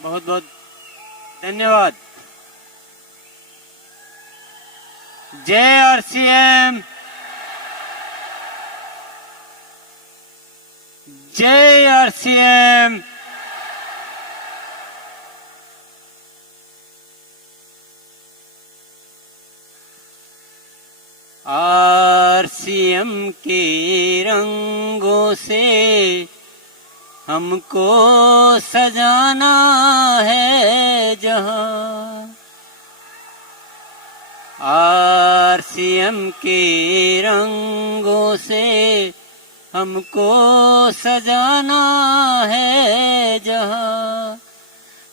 बहुत बहुत धन्यवाद। जय आरसीएम, जय आरसीएम। आरसीएम के रंगों से हमको सजाना है जहां। आरसीएम के रंगों से हमको सजाना है जहां।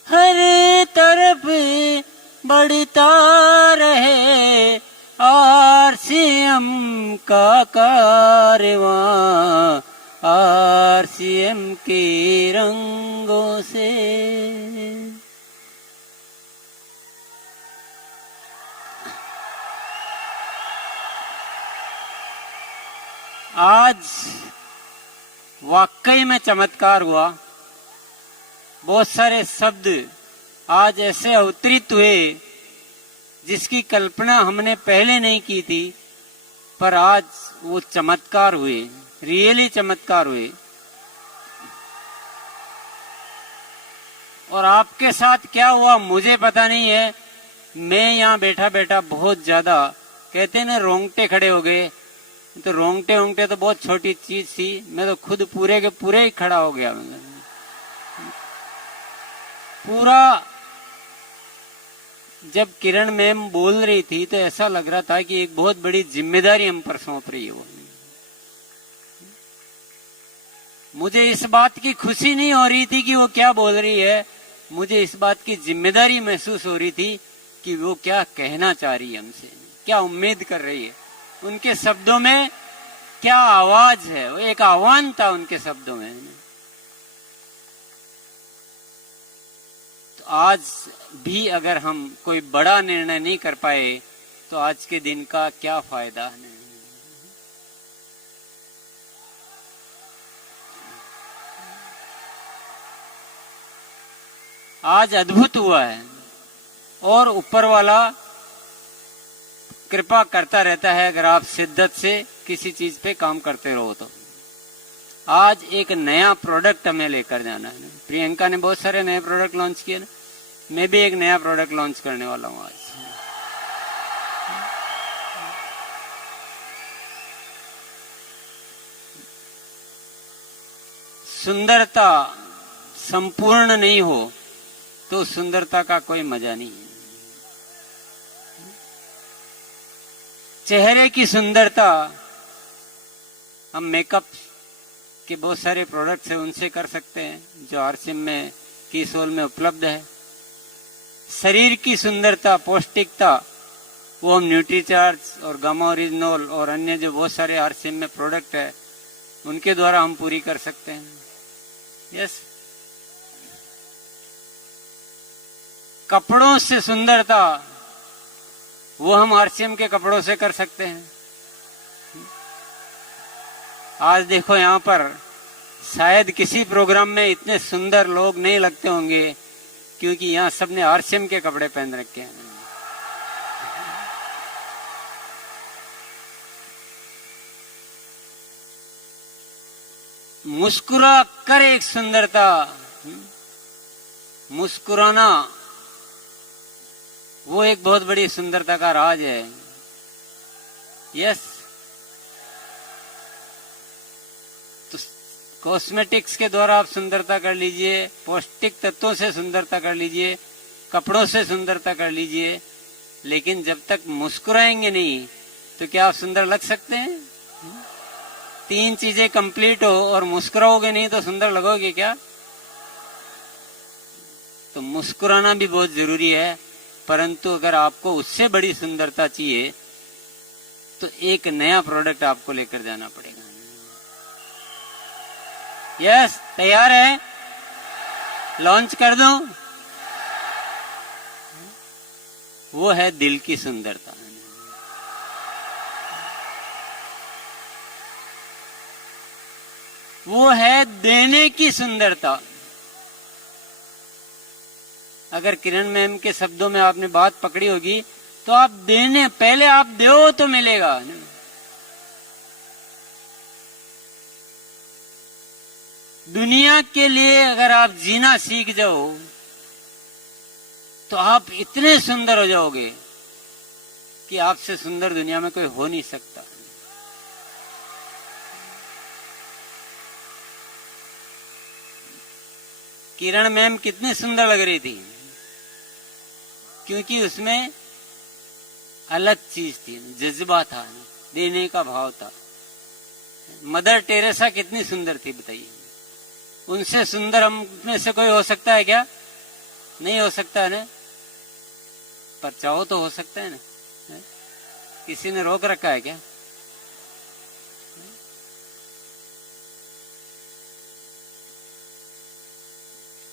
हर तरफ बढ़ता रहे आरसीएम का कारवां। आरसीएम के रंगों से। आज वाकई में चमत्कार हुआ। बहुत सारे शब्द आज ऐसे अवतरित हुए जिसकी कल्पना हमने पहले नहीं की थी, पर आज वो चमत्कार हुए, रियली चमत्कार हुए। और आपके साथ क्या हुआ मुझे पता नहीं है। मैं यहाँ बैठा बैठा बहुत ज्यादा, कहते हैं ना, रोंगटे खड़े हो गए। तो रोंगटे ओंगटे तो बहुत छोटी चीज थी, मैं तो खुद पूरे के पूरे ही खड़ा हो गया। पूरा जब किरण मैम बोल रही थी तो ऐसा लग रहा था कि एक बहुत बड़ी जिम्मेदारी हम पर सौंप रही है वो। मुझे इस बात की खुशी नहीं हो रही थी कि वो क्या बोल रही है, मुझे इस बात की जिम्मेदारी महसूस हो रही थी कि वो क्या कहना चाह रही है हमसे, क्या उम्मीद कर रही है। उनके शब्दों में क्या आवाज है, वो एक आह्वान था उनके शब्दों में। तो आज भी अगर हम कोई बड़ा निर्णय नहीं कर पाए तो आज के दिन का क्या फायदा। आज अद्भुत हुआ है और ऊपर वाला कृपा करता रहता है अगर आप शिद्दत से किसी चीज पे काम करते रहो तो। आज एक नया प्रोडक्ट हमें लेकर जाना है। प्रियंका ने बहुत सारे नए प्रोडक्ट लॉन्च किए ना, मैं भी एक नया प्रोडक्ट लॉन्च करने वाला हूं आज। सुंदरता संपूर्ण नहीं हो तो सुंदरता का कोई मजा नहीं है। चेहरे की सुंदरता हम मेकअप के बहुत सारे प्रोडक्ट्स हैं उनसे कर सकते हैं जो आरसीएम में कीसोल में उपलब्ध है। शरीर की सुंदरता, पौष्टिकता, वो हम न्यूट्रीचार्ज और गामा ओरिजिनल और अन्य जो बहुत सारे आरसीएम में प्रोडक्ट है उनके द्वारा हम पूरी कर सकते हैं। यस। कपड़ों से सुंदरता वो हम आरसीएम के कपड़ों से कर सकते हैं। आज देखो यहाँ पर शायद किसी प्रोग्राम में इतने सुंदर लोग नहीं लगते होंगे क्योंकि यहाँ सबने आरसीएम के कपड़े पहन रखे हैं। मुस्कुरा कर एक सुंदरता, मुस्कुराना वो एक बहुत बड़ी सुंदरता का राज है। यस। तो कॉस्मेटिक्स के द्वारा आप सुंदरता कर लीजिए, पौष्टिक तत्वों से सुंदरता कर लीजिए, कपड़ों से सुंदरता कर लीजिए, लेकिन जब तक मुस्कुराएंगे नहीं तो क्या आप सुंदर लग सकते हैं? तीन चीजें कंप्लीट हो और मुस्कुराओगे नहीं तो सुंदर लगोगे क्या? तो मुस्कुराना भी बहुत जरूरी है, परंतु अगर आपको उससे बड़ी सुंदरता चाहिए तो एक नया प्रोडक्ट आपको लेकर जाना पड़ेगा। यस, तैयार है? लॉन्च कर दूं? वो है दिल की सुंदरता। वो है देने की सुंदरता। अगर किरण मैम के शब्दों में आपने बात पकड़ी होगी तो आप देने, पहले आप दो तो मिलेगा। दुनिया के लिए अगर आप जीना सीख जाओ तो आप इतने सुंदर हो जाओगे कि आपसे सुंदर दुनिया में कोई हो नहीं सकता। किरण मैम कितनी सुंदर लग रही थी, क्योंकि उसमें अलग चीज थी, जज्बा था, देने का भाव था। मदर टेरेसा कितनी सुंदर थी बताइए, उनसे सुंदर हम में से कोई हो सकता है क्या? नहीं हो सकता है ना, पर चाहो तो हो सकता है ना। किसी ने रोक रखा है क्या?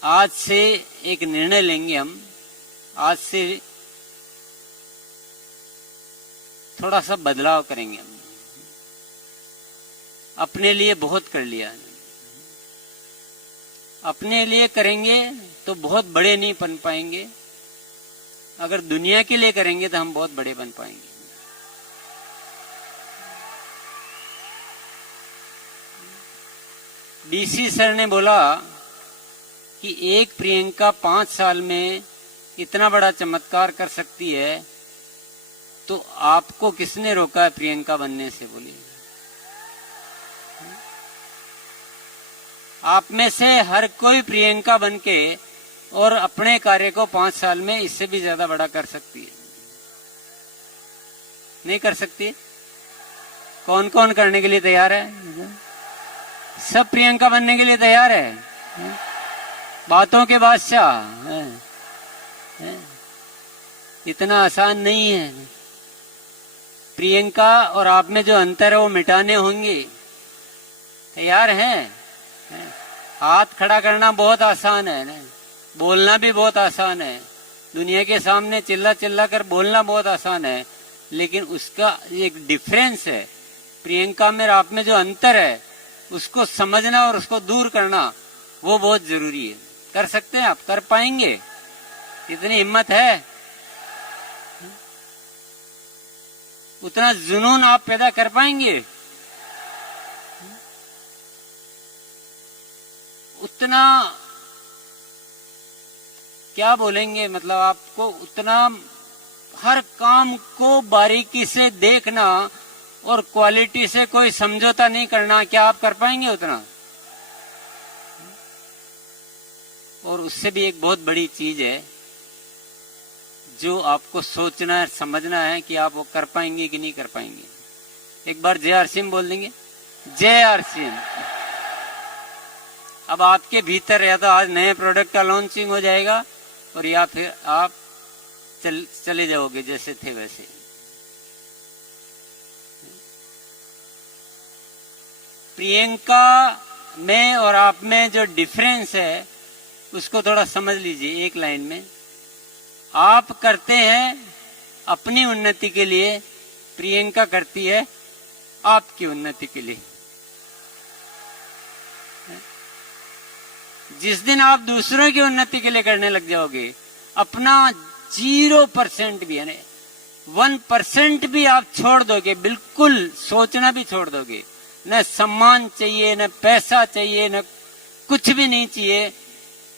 आज से एक निर्णय लेंगे हम, आज से थोड़ा सा बदलाव करेंगे हम। अपने लिए बहुत कर लिया, अपने लिए करेंगे तो बहुत बड़े नहीं बन पाएंगे, अगर दुनिया के लिए करेंगे तो हम बहुत बड़े बन पाएंगे। डीसी सर ने बोला कि एक प्रियंका 5 साल में इतना बड़ा चमत्कार कर सकती है, तो आपको किसने रोका है प्रियंका बनने से? बोलिए। आप में से हर कोई प्रियंका बनके और अपने कार्य को 5 साल में इससे भी ज्यादा बड़ा कर सकती है। नहीं कर सकती? कौन कौन करने के लिए तैयार है? सब प्रियंका बनने के लिए तैयार है? बातों के बादशाह है? इतना आसान नहीं है। प्रियंका और आप में जो अंतर है वो मिटाने होंगे। तैयार हैं? हाथ खड़ा करना बहुत आसान है ना, बोलना भी बहुत आसान है, दुनिया के सामने चिल्ला चिल्ला कर बोलना बहुत आसान है, लेकिन उसका एक डिफरेंस है। प्रियंका में आप में जो अंतर है उसको समझना और उसको दूर करना वो बहुत जरूरी है। कर सकते हैं आप? कर पाएंगे? इतनी हिम्मत है? उतना जुनून आप पैदा कर पाएंगे? उतना क्या बोलेंगे, मतलब आपको उतना हर काम को बारीकी से देखना और क्वालिटी से कोई समझौता नहीं करना, क्या आप कर पाएंगे उतना? और उससे भी एक बहुत बड़ी चीज है जो आपको सोचना है, समझना है कि आप वो कर पाएंगे कि नहीं कर पाएंगे। एक बार जय आर सिंह बोल देंगे, जय आर सिंह। अब आपके भीतर या तो आज नए प्रोडक्ट का लॉन्चिंग हो जाएगा और या फिर आप चले जाओगे जैसे थे वैसे। प्रियंका में और आप में जो डिफरेंस है उसको थोड़ा समझ लीजिए एक लाइन में। आप करते हैं अपनी उन्नति के लिए, प्रियंका करती है आपकी उन्नति के लिए। जिस दिन आप दूसरों की उन्नति के लिए करने लग जाओगे, अपना 0% भी यानी 1% भी आप छोड़ दोगे, बिल्कुल सोचना भी छोड़ दोगे, न सम्मान चाहिए, न पैसा चाहिए, न कुछ भी नहीं चाहिए।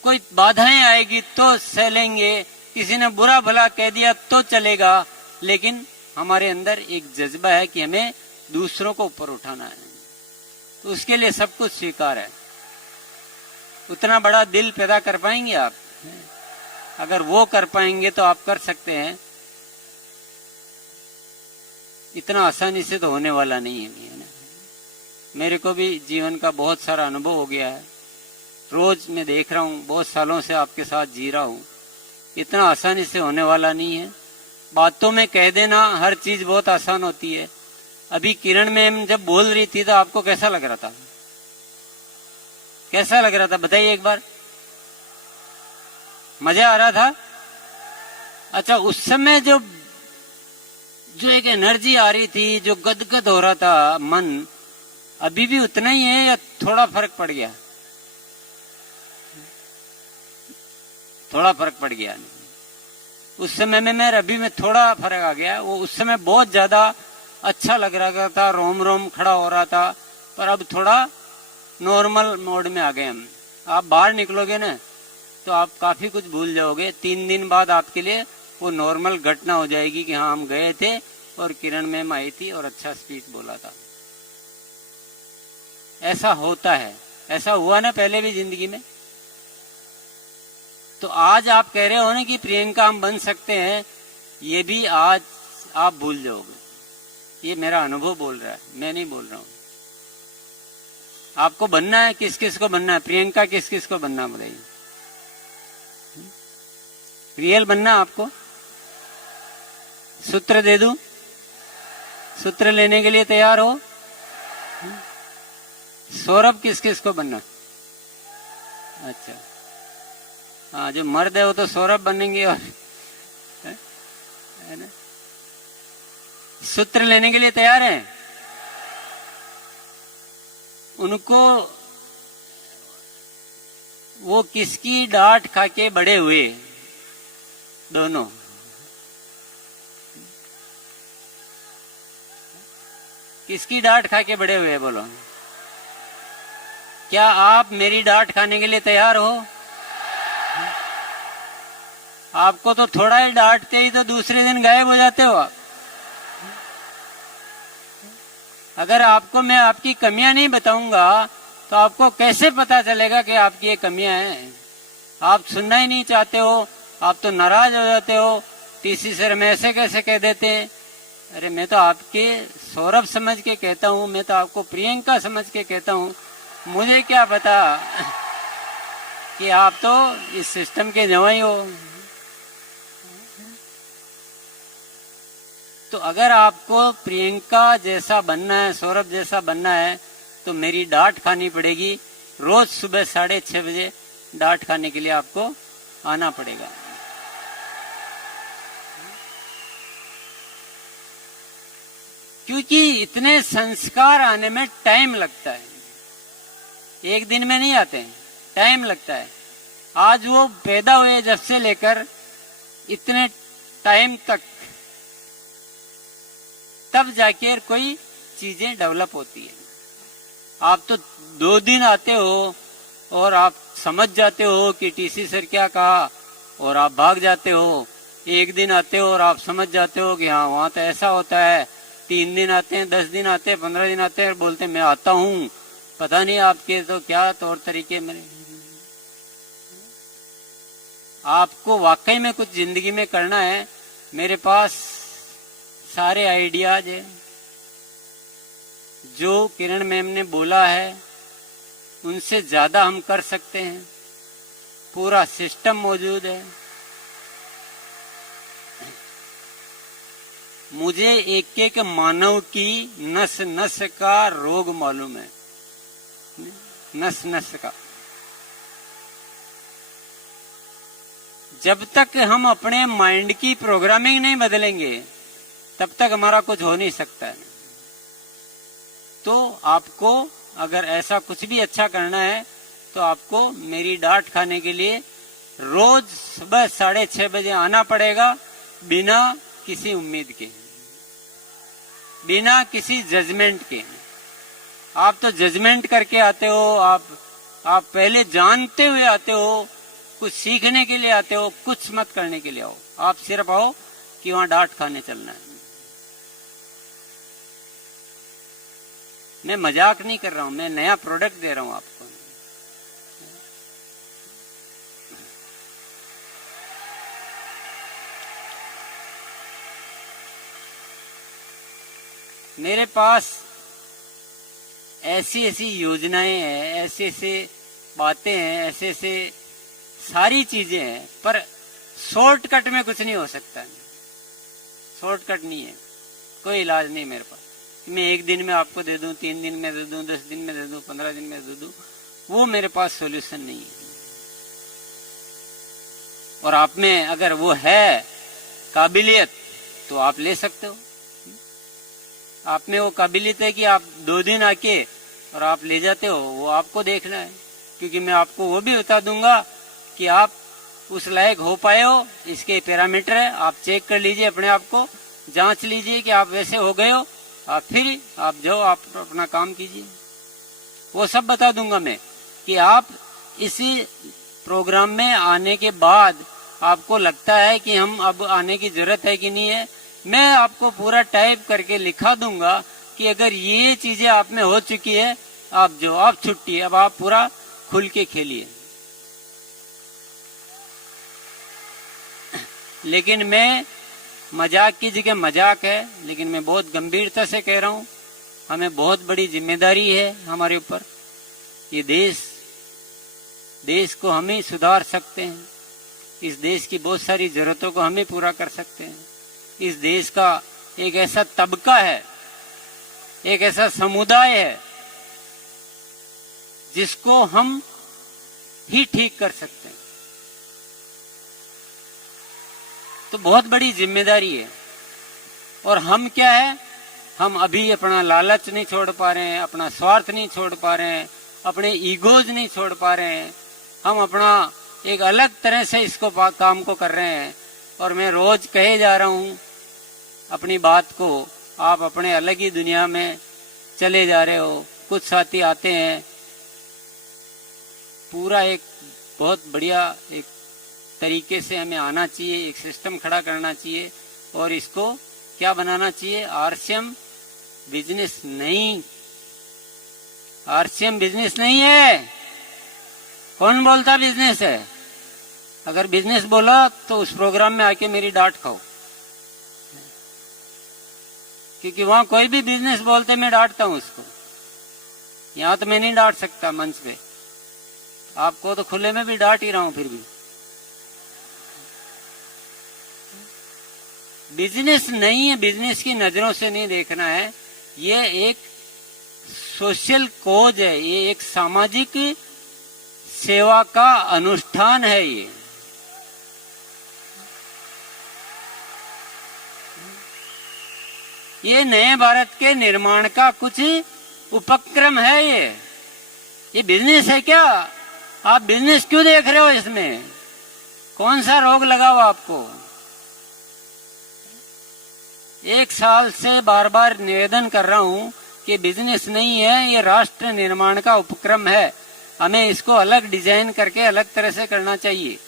कोई बाधाएं आएगी तो सहलेंगे, किसी ने बुरा भला कह दिया तो चलेगा, लेकिन हमारे अंदर एक जज्बा है कि हमें दूसरों को ऊपर उठाना है, तो उसके लिए सब कुछ स्वीकार है। उतना बड़ा दिल पैदा कर पाएंगे आप? अगर वो कर पाएंगे तो आप कर सकते हैं। इतना आसानी से तो होने वाला नहीं है ना। मेरे को भी जीवन का बहुत सारा अनुभव हो गया है, रोज मैं देख रहा हूँ, बहुत सालों से आपके साथ जी रहा हूँ। इतना आसानी से होने वाला नहीं है। बातों में कह देना हर चीज बहुत आसान होती है। अभी किरण मैम जब बोल रही थी तो आपको कैसा लग रहा था? कैसा लग रहा था बताइए एक बार। मजा आ रहा था? अच्छा, उस समय जो एक एनर्जी आ रही थी, जो गदगद हो रहा था मन, अभी भी उतना ही है या थोड़ा फर्क पड़ गया? थोड़ा फर्क पड़ गया। उस समय में मेरे अभी में थोड़ा फर्क आ गया। वो उस समय बहुत ज्यादा अच्छा लग रहा था, रोम रोम खड़ा हो रहा था, पर अब थोड़ा नॉर्मल मोड में आ गए हम। आप बाहर निकलोगे ना तो आप काफी कुछ भूल जाओगे। 3 दिन बाद आपके लिए वो नॉर्मल घटना हो जाएगी कि हाँ हम गए थे और किरण मैम आई थी और अच्छा स्पीच बोला था। ऐसा होता है, ऐसा हुआ ना पहले भी जिंदगी में। तो आज आप कह रहे हो ना कि प्रियंका हम बन सकते हैं, ये भी आज आप भूल जाओगे। ये मेरा अनुभव बोल रहा है, मैं नहीं बोल रहा हूं। आपको बनना है, किस किस को बनना है? प्रियंका किस किस को बनना, बताइए। रियल बनना आपको? सूत्र दे दूं? सूत्र लेने के लिए तैयार हो? सौरभ किस किस को बनना? अच्छा, हाँ, जो मर्द है वो तो सौरभ बनेंगे। और है ना? सूत्र लेने के लिए तैयार हैं? उनको वो किसकी डांट खा के बड़े हुए दोनों? किसकी डांट खा के बड़े हुए बोलो? क्या आप मेरी डांट खाने के लिए तैयार हो? आपको तो थोड़ा ही डांटते ही तो दूसरे दिन गायब हो जाते हो आप। अगर आपको मैं आपकी कमियां नहीं बताऊंगा तो आपको कैसे पता चलेगा कि आपकी ये कमियां हैं? आप सुनना ही नहीं चाहते हो, आप तो नाराज हो जाते हो। टीसी सर में ऐसे कैसे कह देते हैं? अरे मैं तो आपके सौरभ समझ के कहता हूँ, मैं तो आपको प्रियंका समझ के कहता हूँ। मुझे क्या पता कि आप तो इस सिस्टम के जवाई हो। तो अगर आपको प्रियंका जैसा बनना है, सौरभ जैसा बनना है, तो मेरी डांट खानी पड़ेगी। रोज सुबह 6:30 बजे डांट खाने के लिए आपको आना पड़ेगा। क्योंकि इतने संस्कार आने में टाइम लगता है, एक दिन में नहीं आते हैं, टाइम लगता है। आज वो पैदा हुए जब से लेकर इतने टाइम तक, तब जाके कोई चीजें डेवलप होती है। आप तो 2 दिन आते हो और आप समझ जाते हो कि टीसी सर क्या कहा और आप भाग जाते हो। 1 दिन आते हो और आप समझ जाते हो कि हाँ वहां तो ऐसा होता है। 3 दिन आते हैं, 10 दिन आते हैं, 15 दिन आते हैं और बोलते हैं मैं आता हूँ। पता नहीं आपके तो क्या तौर तरीके मेरे। आपको वाकई में कुछ जिंदगी में करना है। मेरे पास सारे आइडियाज है, जो किरण मैम ने बोला है उनसे ज्यादा हम कर सकते हैं। पूरा सिस्टम मौजूद है। मुझे एक एक मानव की नस नस का रोग मालूम है, नस नस का। जब तक हम अपने माइंड की प्रोग्रामिंग नहीं बदलेंगे तब तक हमारा कुछ हो नहीं सकता है। तो आपको अगर ऐसा कुछ भी अच्छा करना है तो आपको मेरी डांट खाने के लिए रोज सुबह 6:30 बजे आना पड़ेगा, बिना किसी उम्मीद के, बिना किसी जजमेंट के। आप तो जजमेंट करके आते हो, आप पहले जानते हुए आते हो, कुछ सीखने के लिए आते हो, कुछ मत करने के लिए आओ। आप सिर्फ आओ कि वहां डांट खाने चलना है। मैं मजाक नहीं कर रहा हूं, मैं नया प्रोडक्ट दे रहा हूं आपको। मेरे पास ऐसी ऐसी योजनाएं हैं, ऐसे ऐसे बातें हैं, ऐसे ऐसे सारी चीजें हैं, पर शॉर्टकट में कुछ नहीं हो सकता है। शॉर्टकट नहीं है, कोई इलाज नहीं मेरे पास। मैं 1 दिन में आपको दे दूं, 3 दिन में दे दूं, 10 दिन में दे दूं, 15 दिन में दे दूं, वो मेरे पास सॉल्यूशन नहीं है। और आप में अगर वो है काबिलियत तो आप ले सकते हो। आप में वो काबिलियत है कि आप 2 दिन आके और आप ले जाते हो, वो आपको देखना है। क्योंकि मैं आपको वो भी बता दूंगा कि आप उस लायक हो पाए हो, इसके पैरामीटर है, आप चेक कर लीजिए, अपने आप को जांच लीजिए कि आप वैसे हो गए हो, आप फिर आप जाओ, आप अपना काम कीजिए। वो सब बता दूंगा मैं कि आप इसी प्रोग्राम में आने के बाद आपको लगता है कि हम अब आने की जरूरत है कि नहीं है, मैं आपको पूरा टाइप करके लिखा दूंगा कि अगर ये चीजें आप में हो चुकी है, आप जो आप छुट्टी, अब आप पूरा खुल के खेलिए। लेकिन मैं मजाक की जगह मजाक है, लेकिन मैं बहुत गंभीरता से कह रहा हूं, हमें बहुत बड़ी जिम्मेदारी है हमारे ऊपर। ये देश को हम ही सुधार सकते हैं, इस देश की बहुत सारी जरूरतों को हम ही पूरा कर सकते हैं। इस देश का एक ऐसा तबका है, एक ऐसा समुदाय है जिसको हम ही ठीक कर सकते हैं। तो बहुत बड़ी जिम्मेदारी है। और हम क्या है, हम अभी अपना लालच नहीं छोड़ पा रहे हैं, अपना स्वार्थ नहीं छोड़ पा रहे हैं, अपने ईगोज नहीं छोड़ पा रहे हैं, हम अपना एक अलग तरह से इसको काम को कर रहे हैं। और मैं रोज कहे जा रहा हूं अपनी बात को, आप अपने अलग ही दुनिया में चले जा रहे हो। कुछ साथी आते हैं, पूरा एक बहुत बढ़िया एक तरीके से हमें आना चाहिए, एक सिस्टम खड़ा करना चाहिए और इसको क्या बनाना चाहिए, आरसीएम बिजनेस नहीं, आरसीएम बिजनेस नहीं है। कौन बोलता बिजनेस है? अगर बिजनेस बोला तो उस प्रोग्राम में आके मेरी डांट खाओ, क्योंकि वहां कोई भी बिजनेस बोलते मैं डांटता हूं उसको। यहां तो मैं नहीं डांट सकता मंच पे, आपको तो खुले में भी डांट ही रहा हूं। फिर भी बिजनेस नहीं है, बिजनेस की नजरों से नहीं देखना है। ये एक सोशल कोज है, ये एक सामाजिक सेवा का अनुष्ठान है। ये नए भारत के निर्माण का कुछ उपक्रम है। ये बिजनेस है क्या? आप बिजनेस क्यों देख रहे हो इसमें? कौन सा रोग लगा हुआ आपको? एक साल से बार बार निवेदन कर रहा हूं कि बिजनेस नहीं है, ये राष्ट्र निर्माण का उपक्रम है। हमें इसको अलग डिजाइन करके अलग तरह से करना चाहिए।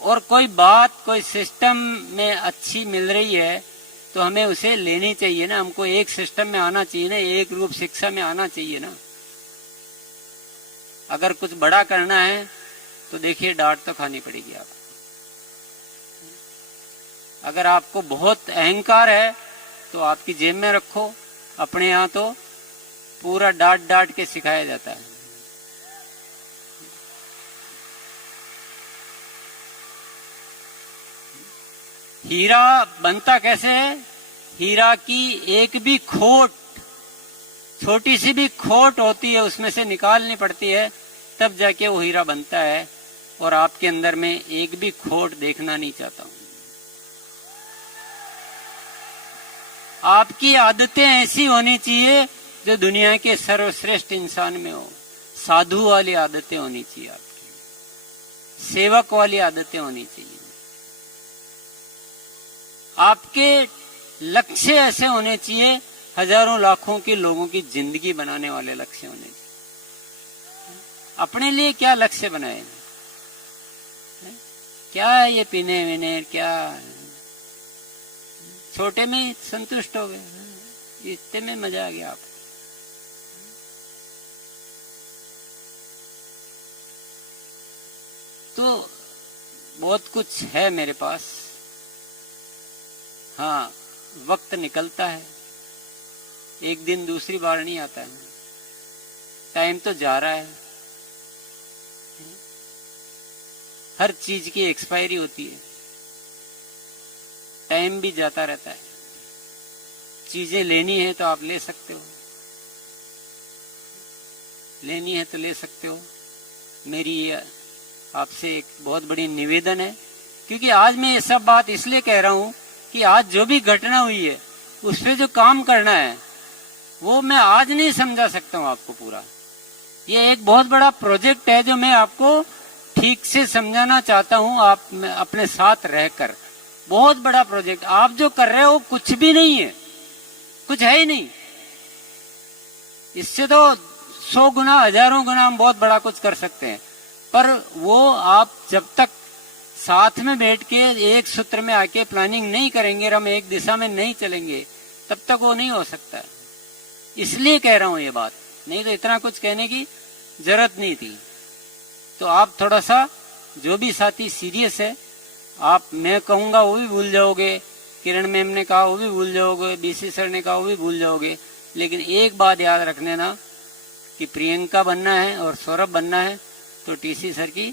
और कोई बात कोई सिस्टम में अच्छी मिल रही है तो हमें उसे लेनी चाहिए ना। हमको एक सिस्टम में आना चाहिए ना, एक रूप शिक्षा में आना चाहिए ना। अगर कुछ बड़ा करना है तो देखिए डांट तो खानी पड़ेगी आपको। अगर आपको बहुत अहंकार है तो आपकी जेब में रखो, अपने यहाँ तो पूरा डांट डांट के सिखाया जाता है। हीरा बनता कैसे है? हीरा की एक भी खोट, छोटी सी भी खोट होती है, उसमें से निकालनी पड़ती है, तब जाके वो हीरा बनता है। और आपके अंदर में एक भी खोट देखना नहीं चाहता हूं। आपकी आदतें ऐसी होनी चाहिए जो दुनिया के सर्वश्रेष्ठ इंसान में हो। साधु वाली आदतें होनी चाहिए, आपकी सेवक वाली आदतें होनी चाहिए। आपके लक्ष्य ऐसे होने चाहिए, हजारों लाखों के लोगों की जिंदगी बनाने वाले लक्ष्य होने चाहिए। अपने लिए क्या लक्ष्य बनाए? क्या है ये पीने वीने, क्या छोटे में संतुष्ट हो गए, इतने में मजा आ गया आपको। तो बहुत कुछ है मेरे पास। हाँ, वक्त निकलता है, एक दिन दूसरी बार नहीं आता है। टाइम तो जा रहा है, हर चीज की एक्सपायरी होती है, टाइम भी जाता रहता है। चीजें लेनी है तो आप ले सकते हो, लेनी है तो ले सकते हो। मेरी आपसे एक बहुत बड़ी निवेदन है, क्योंकि आज मैं ये सब बात इसलिए कह रहा हूं कि आज जो भी घटना हुई है उस पर जो काम करना है वो मैं आज नहीं समझा सकता हूं आपको पूरा, ये एक बहुत बड़ा प्रोजेक्ट है जो मैं आपको ठीक से समझाना चाहता हूं, आप अपने साथ रहकर। बहुत बड़ा प्रोजेक्ट आप जो कर रहे हो कुछ भी नहीं है, कुछ है ही नहीं। इससे तो 100 गुना 1000 गुना हम बहुत बड़ा कुछ कर सकते हैं, पर वो आप जब तक साथ में बैठ के एक सूत्र में आके प्लानिंग नहीं करेंगे और हम एक दिशा में नहीं चलेंगे, तब तक वो नहीं हो सकता। इसलिए कह रहा हूं ये बात, नहीं तो इतना कुछ कहने की जरूरत नहीं थी। तो आप थोड़ा सा, जो भी साथी सीरियस है, आप, मैं कहूंगा वो भी भूल जाओगे, किरण मैम ने कहा वो भी भूल जाओगे, बीसी सर ने कहा वो भी भूल जाओगे, लेकिन एक बात याद रखने ना कि प्रियंका बनना है और सौरभ बनना है तो टीसी सर की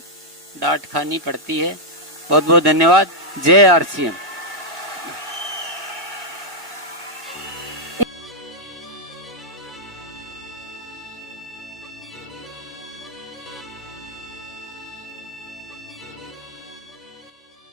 डांट खानी पड़ती है। बहुत बहुत धन्यवाद। जय आरसीएम।